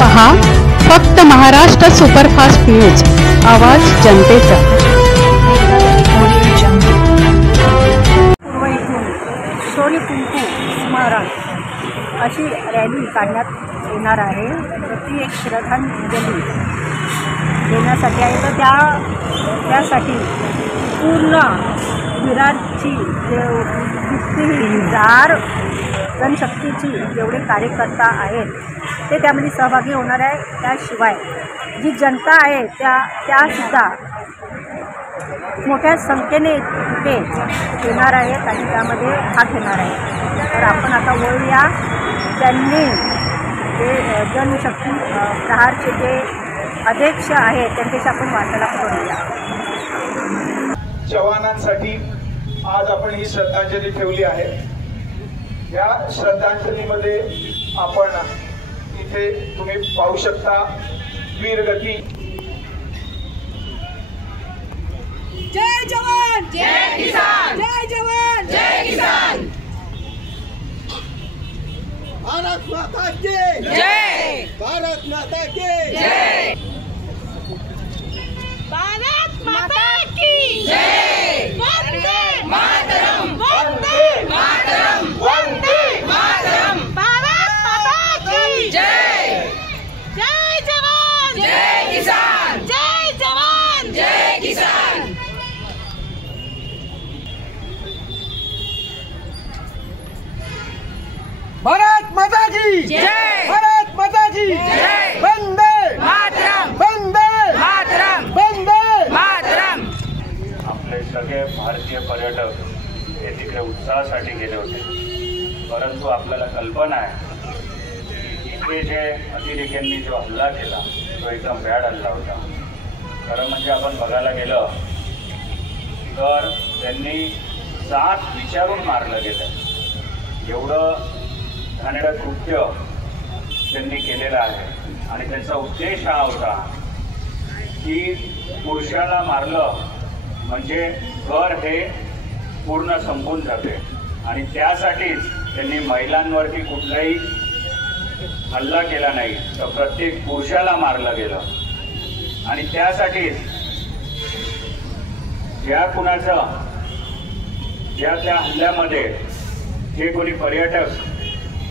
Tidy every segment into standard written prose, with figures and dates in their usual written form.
पहा फक्त Maharashtra superfast news, आवाज जनतेचा। पूर्व इथून शौर्य कुंकू स्मरण अशी रॅली काढण्यात येणार आहे। ती एक श्रद्धांजली देण्यासाठी आहे। तर त्यासाठी पूर्ण विरारची हजार जनशक्तीची जेवढे कार्यकर्ता आहेत ते त्यामध्ये सहभागी होणार आहे। त्याशिवाय जी जनता आहे त्यासुद्धा मोठ्या संख्येने ते येणार आहेत आणि त्यामध्ये भाग घेणार आहे। तर आपण आता वळूया, त्यांनी जे जनशक्ती प्रहारचे जे अध्यक्ष आहेत त्यांच्याशी आपण वार्तालाप करूया। जवानांसाठी आज आपण ही श्रद्धांजली ठेवली आहे। या श्रद्धांजलीमध्ये आपण इथे तुम्ही पाहू शकता वीरगती। जय जवान जय किसान, जय जवान जय किसान। भारत माता की जय, भारत माता की जय, भारत माता की जय। वंदे मातरम, वंदे मातरम, वंदे मातरम। भारत माता की जय। जय जवान जय किसान, जय जवान जय किसान। भारत माता की जय, भारत माता की जय। वंदे मातरम, वंदे मातरम, वंदे मातरम। आपले सगळे भारतीय पर्यटक हे तिकडे उत्साहासाठी गेले होते, परंतु आपल्याला कल्पना आहे इथे जे अतिरेक्यांनी जो हल्ला केला तो एकदम बॅड हल्ला होता। खरं म्हणजे आपण बघायला गेलं तर त्यांनी जात विचारून मारलं गेलं, एवढं घाणेरडं कृत्य त्यांनी केलेलं आहे। आणि त्यांचा उद्देश हा होता की पुरुषाला मारलं म्हणजे घर हे पूर्ण संपून जाते, आणि त्यासाठीच त्यांनी महिलांवरती कुठलाही हल्ला केला नाही, तर प्रत्येक पुरुषाला मारलं गेलं। आणि त्यासाठीच ज्या त्या हल्ल्यामध्ये जे कोणी पर्यटकांचं,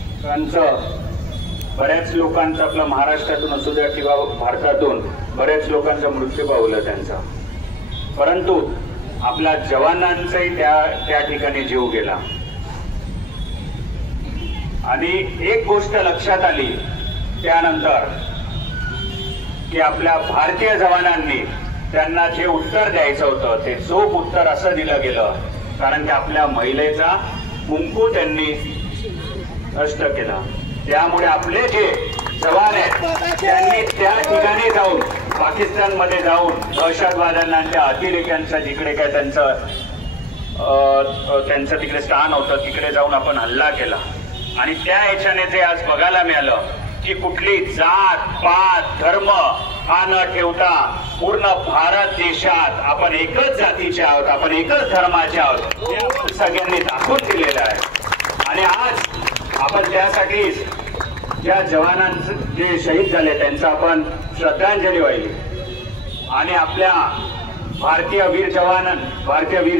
बऱ्याच लोकांचं, आपलं महाराष्ट्रातून असू द्या किंवा भारतातून बऱ्याच लोकांचा मृत्यू पावला त्यांचा, परंतु आपल्या जवानांचाही त्या ठिकाणी जीव गेला। आणि एक गोष्ट लक्षात आली त्यानंतर की आपल्या भारतीय जवानांनी त्यांना जे उत्तर द्यायचं होतं ते चोख उत्तर असं दिलं गेलं, कारण की आपल्या महिलेचा कुंकू त्यांनी नष्ट केला। त्यामुळे आपले जे जवान आहेत त्यांनी त्या ठिकाणी जाऊन, पाकिस्तानमध्ये जाऊन दहशतवाद्यांना, त्या अतिरेक्यांचा जिकडे काय त्यांचं तिकडे स्थान होतं तिकडे जाऊन आपण हल्ला केला। आणि त्या याच्याने जे आज बघायला मिळालं की कुठली जात पात धर्म हा न ठेवता पूर्ण भारत देशात आपण एकच जातीचे आहोत, आपण एकच धर्माचे आहोत, हे आपण सगळ्यांनी दाखवून दिलेलं आहे। आणि आज आपण त्यासाठी ज्या जवानांचे जे शहीद झाले त्यांचा आपण श्रद्धांजली वाहिली, आणि आपल्या भारतीय वीर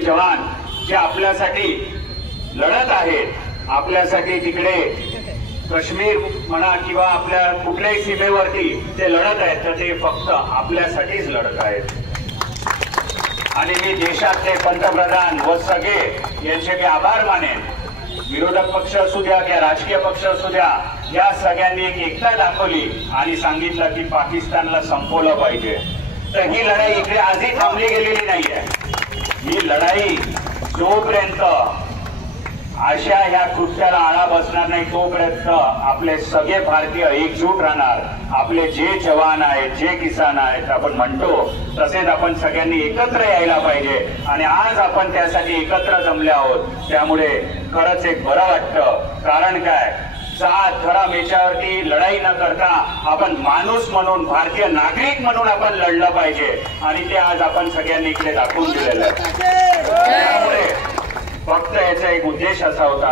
जवान जे आपल्यासाठी लढत आहेत, आपल्यासाठी तिकडे काश्मीर म्हणा किंवा आपल्या कुठल्याही सीमेवरती ते लढत आहेत, तर ते फक्त आपल्यासाठीच लढत आहेत। आणि मी देशातले पंतप्रधान व सगळे यांचे मी आभार मानेन। विरोधक पक्ष असू द्या किंवा राजकीय पक्ष असू द्या, या सगळ्यांनी एक एकता दाखवली आणि सांगितलं की पाकिस्तानला संपवलं पाहिजे। तर ही लढाई इकडे आजही थांबली गेलेली नाहीये। ही लढाई जोपर्यंत अशा ह्या कृत्याला आळा बसणार नाही तोपर्यंत आपले सगळे भारतीय एकजूट राहणार। आपले जे जवान आहेत, जे किसान आहेत, आपण म्हणतो तसेच आपण सगळ्यांनी एकत्र यायला पाहिजे, आणि आज आपण त्यासाठी एकत्र जमले आहोत। त्यामुळे खरंच एक बरं वाटतं, कारण काय, जात धर्म याच्यावरती लढाई न करता आपण माणूस म्हणून, भारतीय नागरिक म्हणून आपण लढलं पाहिजे, आणि ते आज आपण सगळ्यांनी इकडे दाखवून दिलेलं आहे। त्यामुळे फक्त याचा एक उद्देश असा होता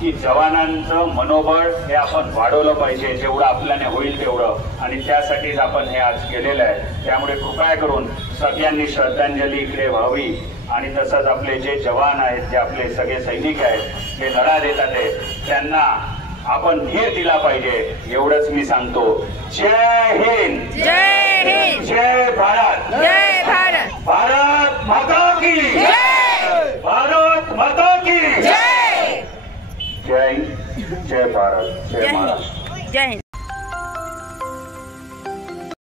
की जवानांचं मनोबळ हे आपण वाढवलं पाहिजे, जेवढं आपल्याने होईल तेवढं, आणि त्यासाठीच आपण हे आज केलेलं आहे. त्यामुळे कृपया करून सगळ्यांनी श्रद्धांजली इकडे व्हावी आणि तसंच आपले जे जवान आहेत, जे आपले सगळे सैनिक आहेत, जे लढा देतात आहे, त्यांना आपण धीर दिला पाहिजे, एवढंच मी सांगतो. जय हिंद, जय हिंद, जय भारत, जय भारत, भारत माता की जय, भारत माता की जय, जय हिंद, जय भारत, जय महाराष्ट्र. जय हिंद.